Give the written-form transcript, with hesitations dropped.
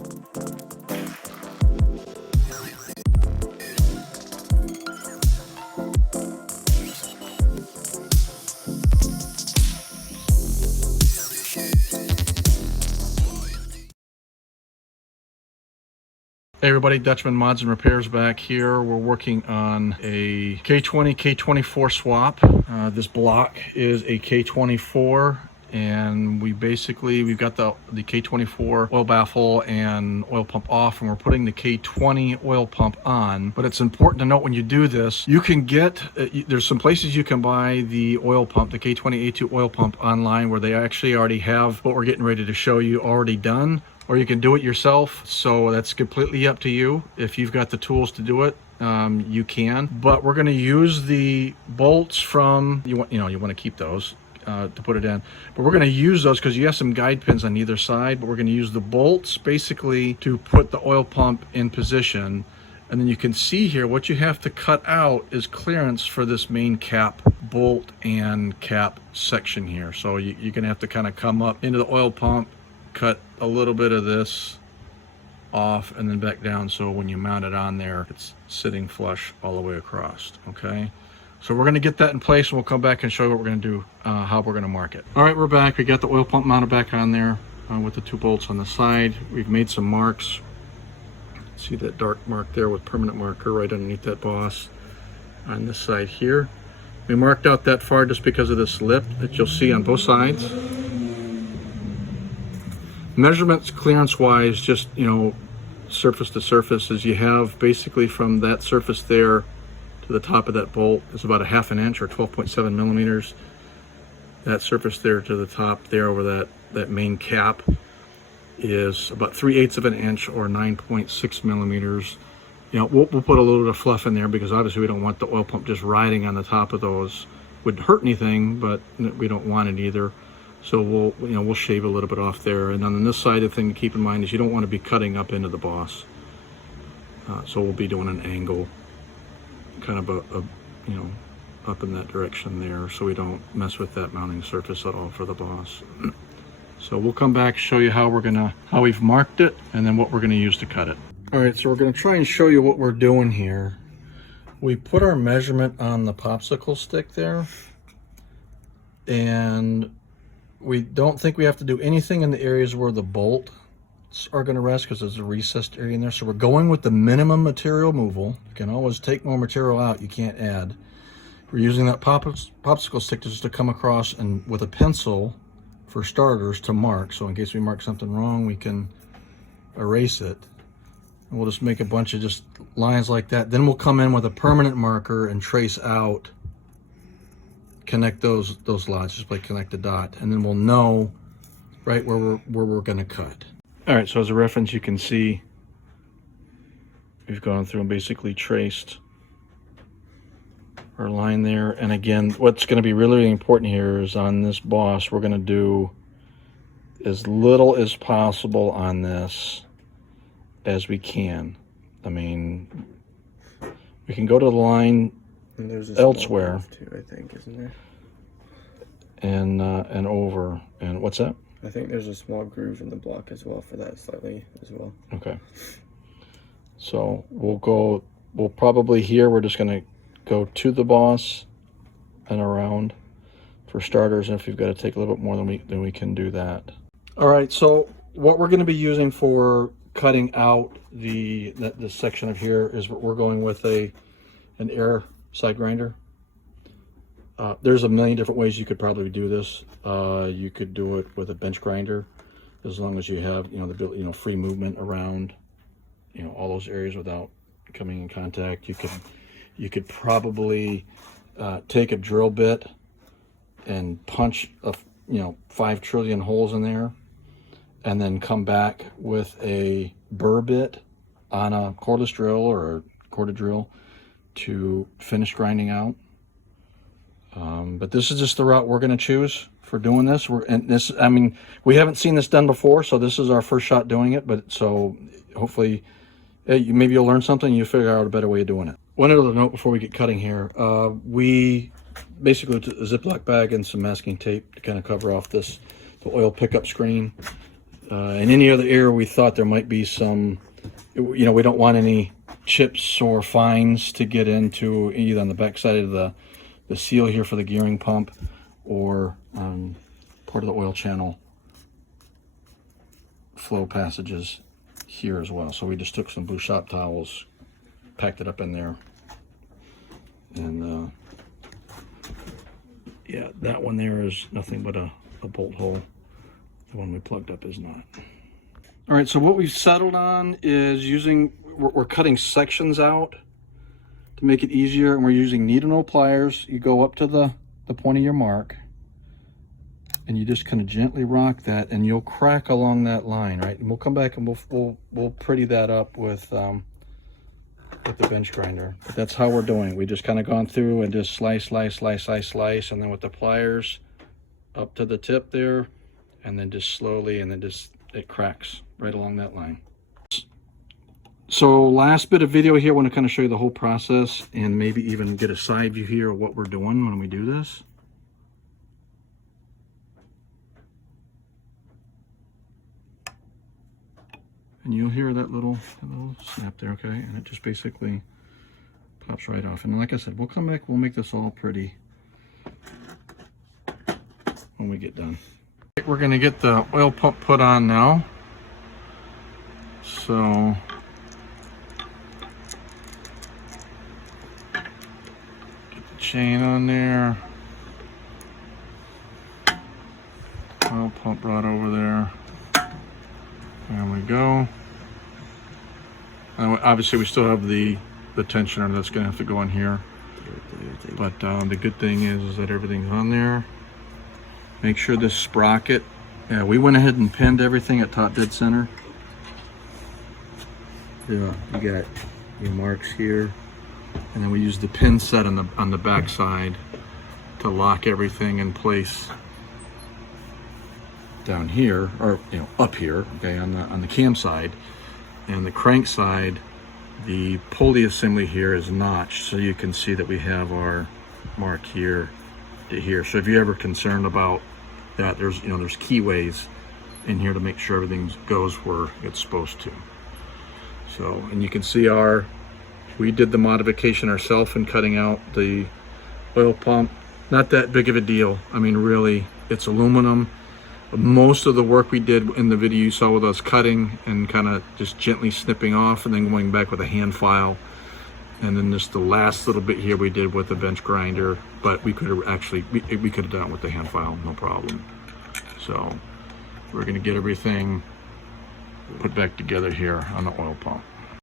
Hey everybody, Dutchman Mods and Repairs back here. We're working on a K20, K24 swap. This block is a K24, and we've got the K24 oil baffle and oil pump off, and we're putting the K20 oil pump on. But it's important to note when you do this, you can get, there's some places you can buy the oil pump, the K20 A2 oil pump online, where they actually already have what we're getting ready to show you already done. Or you can do it yourself, so that's completely up to you. If you've got the tools to do it, you can. But we're going to use the bolts from, you want to keep those to put it in. But we're going to use those because you have some guide pins on either side. But we're going to use the bolts basically to put the oil pump in position. And then you can see here what you have to cut out is clearance for this main cap bolt and cap section here. So you're going to have to kind of come up into the oil pump, cut a little bit of this off, and then back down, so when you mount it on there, it's sitting flush all the way across. Okay, so we're going to get that in place, and we'll come back and show you what we're going to do, how we're going to mark it. All right, we're back. We got the oil pump mounted back on there with the two bolts on the side. We've made some marks. See that dark mark there with permanent marker right underneath that boss on this side here. We marked out that far just because of this lip that you'll see on both sides. Measurements clearance wise, just surface to surface, is you have basically from that surface there to the top of that bolt is about a ½ inch or 12.7 millimeters. That surface there to the top there over that main cap is about 3/8 of an inch or 9.6 millimeters. We'll put a little bit of fluff in there because obviously we don't want the oil pump just riding on the top of those. Wouldn't hurt anything, but we don't want it either. So we'll shave a little bit off there. And on this side, the thing to keep in mind is you don't want to be cutting up into the boss. So we'll be doing an angle, kind of up in that direction there, so we don't mess with that mounting surface at all for the boss. So we'll come back, show you how we've marked it, and then what we're gonna use to cut it. All right, so we're gonna try and show you what we're doing here. We put our measurement on the popsicle stick there, and we don't think we have to do anything in the areas where the bolts are going to rest because there's a recessed area in there. So we're going with the minimum material removal. You can always take more material out, you can't add. We're using that popsicle stick just to come across and with a pencil for starters to mark. So in case we mark something wrong, we can erase it. And we'll just make a bunch of just lines like that. Then we'll come in with a permanent marker and trace out, connect those lines, just like connect a dot, and then we'll know right where we're going to cut. All right, so as a reference, you can see we've gone through and basically traced our line there. And again, what's going to be really important here is on this boss, we're going to do as little as possible on this as we can. I mean, we can go to the line and there's elsewhere too, I think, isn't there? And over. And what's that? I think there's a small groove in the block as well for that slightly as well. Okay. So we'll probably here, we're just going to go to the boss and around for starters. And if you've got to take a little bit more, then we can do that. All right. So what we're going to be using for cutting out this section of here is we're going with an air side grinder. There's a million different ways you could probably do this. You could do it with a bench grinder, as long as you have the free movement around all those areas without coming in contact. You could probably take a drill bit and punch 5 trillion holes in there, and then come back with a burr bit on a cordless drill or a corded drill to finish grinding out. But this is just the route we're going to choose for doing this. I mean, we haven't seen this done before, so this is our first shot doing it. But so hopefully, maybe you'll learn something and you'll figure out a better way of doing it. One other note before we get cutting here: we basically took a Ziploc bag and some masking tape to kind of cover off the oil pickup screen. In any other area we thought there might be some, you know, we don't want any chips or fines to get into either on the back side of the seal here for the gearing pump or part of the oil channel flow passages here as well. So we just took some blue shop towels, packed it up in there, and yeah, that one there is nothing but a bolt hole. The one we plugged up is not. All right, so what we've settled on is we're cutting sections out to make it easier, and we're using needle nose pliers. You go up to the point of your mark, and you just kind of gently rock that, and you'll crack along that line, right? And we'll come back and we'll pretty that up with the bench grinder. But that's how we're doing. We just kind of gone through and just slice, and then with the pliers up to the tip there, and then just slowly, and then just it cracks right along that line. So last bit of video here, I want to kind of show you the whole process and maybe even get a side view here of what we're doing when we do this. And you'll hear that little snap there, okay? And it just basically pops right off. And like I said, we'll come back, we'll make this all pretty when we get done. We're gonna get the oil pump put on now. So get the chain on there. Oil pump right over there. There we go. And obviously we still have the tensioner that's gonna have to go in here. But the good thing is that everything's on there. Make sure this sprocket, yeah, we went ahead and pinned everything at top dead center. Yeah, you got your marks here. And then we use the pin set on the back side to lock everything in place down here, or up here, okay, on the cam side. And the crank side, the pulley assembly here is notched, so you can see that we have our mark here to here. So if you're ever concerned about that, there's there's keyways in here to make sure everything goes where it's supposed to. So, and you can see we did the modification ourselves in cutting out the oil pump. Not that big of a deal. I mean, really, it's aluminum. Most of the work we did in the video you saw with us cutting and kind of just gently snipping off and then going back with a hand file. And then just the last little bit here we did with the bench grinder, but we could have actually, we could have done it with the hand file, no problem. So we're gonna get everything put back together here on the oil pump.